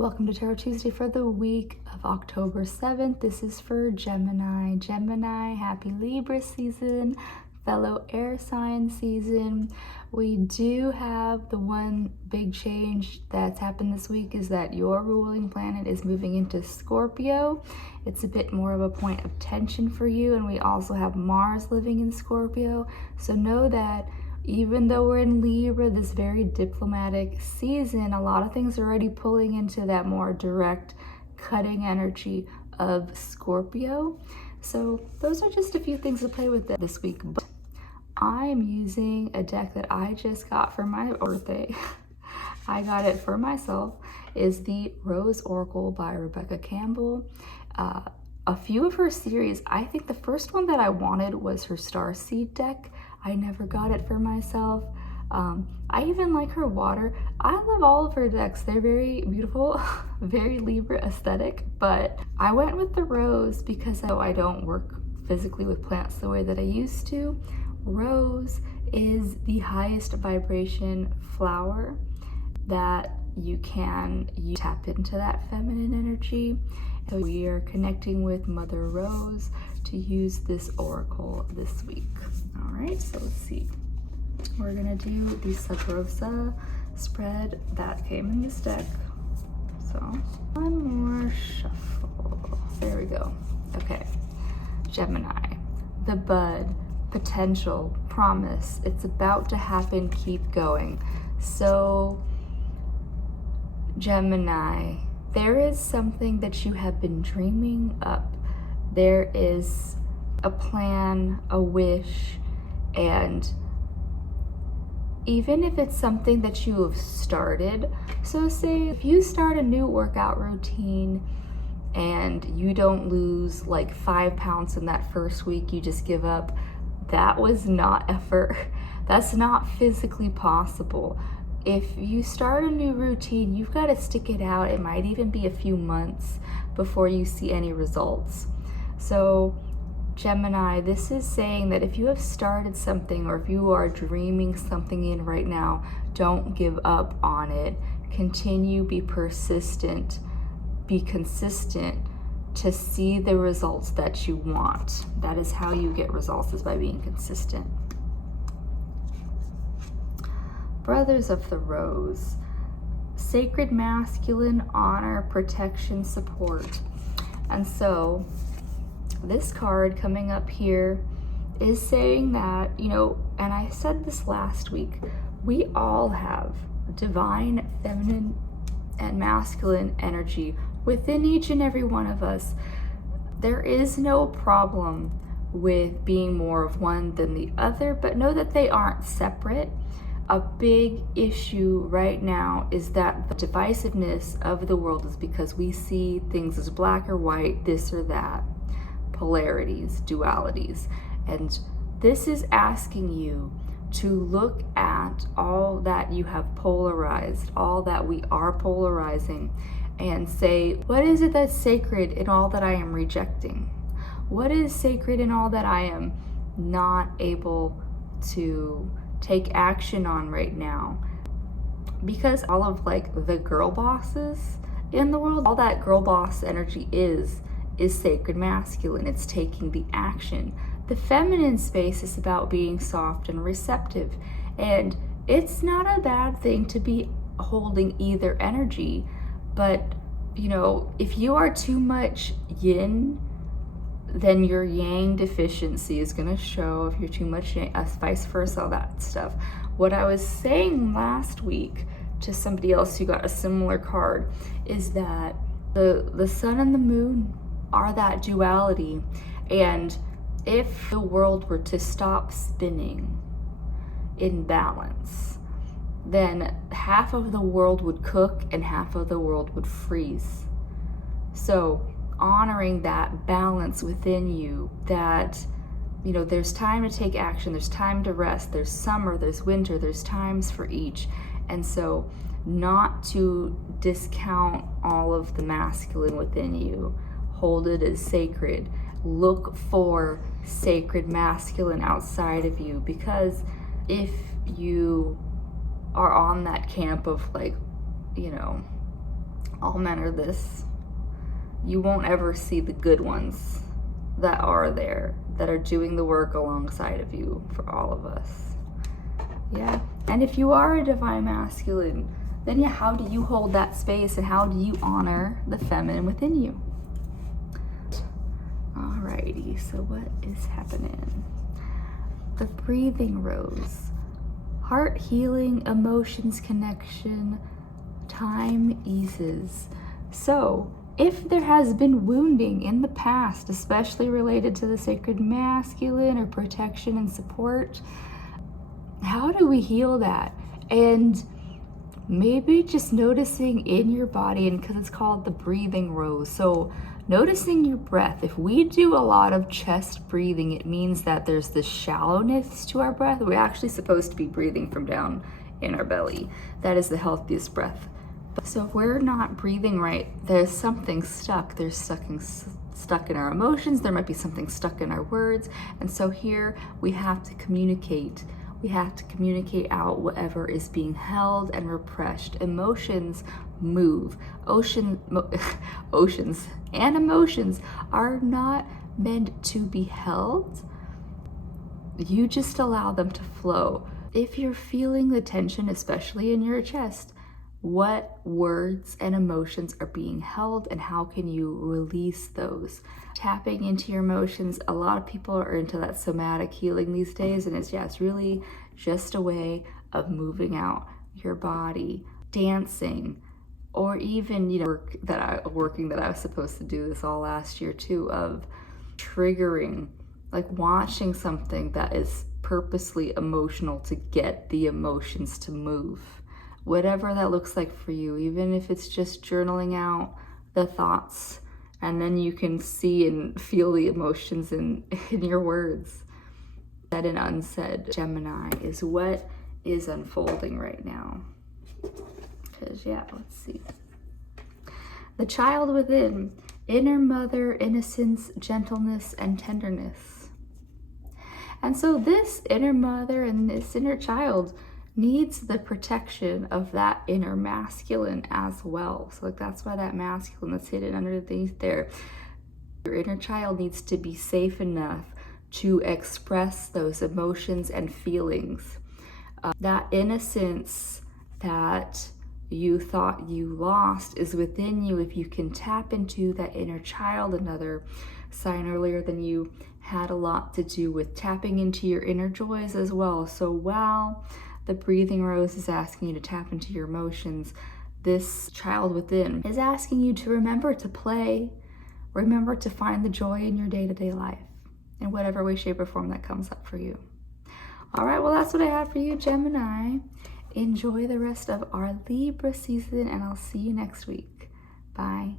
Welcome to Tarot Tuesday for the week of October 7th. This is for Gemini. Gemini, happy Libra season, fellow air sign season. We do have the one big change that's happened this week is that your ruling planet is moving into Scorpio. It's a bit more of a point of tension for you, and we also have Mars living in Scorpio. So know that even though we're in Libra, this very diplomatic season, a lot of things are already pulling into that more direct, cutting energy of Scorpio. So those are just a few things to play with this week. But I'm using a deck that I just got for my birthday. I got it for myself. Is the Rose Oracle by Rebecca Campbell. A few of her series, I think the first one that I wanted was her Starseed deck. I never got it for myself. I even like her water. I love all of her decks. They're very beautiful, very Libra aesthetic, but I went with the rose because I don't work physically with plants the way that I used to. Rose is the highest vibration flower that you tap into that feminine energy. So we are connecting with Mother Rose to use this oracle this week. All right, so let's see. We're gonna do the Sub Rosa spread that came in this deck. So one more shuffle. There we go. Okay, Gemini, the bud, potential, promise, it's about to happen, keep going. So Gemini, there is something that you have been dreaming up. There is a plan, a wish, and even if it's something that you have started, so say if you start a new workout routine and you don't lose like 5 pounds in that first week, you just give up, that was not effort. That's not physically possible. If you start a new routine, you've got to stick it out. It might even be a few months before you see any results. So Gemini, this is saying that if you have started something or if you are dreaming something in right now, don't give up on it. Continue, be persistent, be consistent to see the results that you want. That is how you get results, is by being consistent. Brothers of the Rose, sacred masculine, honor, protection, support. And so this card coming up here is saying that, and I said this last week, we all have divine feminine and masculine energy within each and every one of us. There is no problem with being more of one than the other, but know that they aren't separate. A big issue right now is that the divisiveness of the world is because we see things as black or white, this or that, polarities, dualities. And this is asking you to look at all that you have polarized, all that we are polarizing, and say, what is it that's sacred in all that I am rejecting? What is sacred in all that I am not able to take action on right now? Because all of the girl bosses in the world, all that girl boss energy is sacred masculine. It's taking the action. The feminine space is about being soft and receptive, and it's not a bad thing to be holding either energy. But if you are too much yin, then your yang deficiency is going to show. If you're too much yang, vice versa, all that stuff. What I was saying last week to somebody else who got a similar card is that the sun and the moon are that duality, and if the world were to stop spinning in balance, then half of the world would cook and half of the world would freeze. So honoring that balance within you, that there's time to take action, there's time to rest, there's summer, there's winter, there's times for each. And so not to discount all of the masculine within you, hold it as sacred. Look for sacred masculine outside of you, because if you are on that camp of All men are this. You won't ever see the good ones that are there, that are doing the work alongside of you for all of us. Yeah. And if you are a divine masculine, then yeah, how do you hold that space and how do you honor the feminine within you? Alrighty, so what is happening? The breathing rose. Heart healing, emotions connection, time eases. So, if there has been wounding in the past, especially related to the sacred masculine or protection and support, how do we heal that? And maybe just noticing in your body, and because it's called the breathing rose, so noticing your breath. If we do a lot of chest breathing, it means that there's this shallowness to our breath. We're actually supposed to be breathing from down in our belly. That is the healthiest breath. So if we're not breathing right, there's something stuck. There's stuck in our emotions. There might be something stuck in our words. And so here we have to communicate. We have to communicate out whatever is being held and repressed. Emotions move. Oceans and emotions are not meant to be held. You just allow them to flow. If you're feeling the tension, especially in your chest, what words and emotions are being held and how can you release those? Tapping into your emotions. A lot of people are into that somatic healing these days, and it's really just a way of moving out your body, dancing, or even working that I was supposed to do this all last year too, of triggering, like watching something that is purposely emotional to get the emotions to move. Whatever that looks like for you, even if it's just journaling out the thoughts, and then you can see and feel the emotions in your words. Said and unsaid, Gemini, is what is unfolding right now. Because, yeah, let's see. The child within, inner mother, innocence, gentleness, and tenderness. And so this inner mother and this inner child needs the protection of that inner masculine as well. So like that's why that masculine that's hidden underneath there. Your inner child needs to be safe enough to express those emotions and feelings. That innocence that you thought you lost is within you if you can tap into that inner child. Another sign earlier than you had a lot to do with tapping into your inner joys as well. So while the breathing rose is asking you to tap into your emotions, this child within is asking you to remember to play, remember to find the joy in your day-to-day life in whatever way, shape, or form that comes up for you. All right, well, that's what I have for you, Gemini. Enjoy the rest of our Libra season, and I'll see you next week. Bye.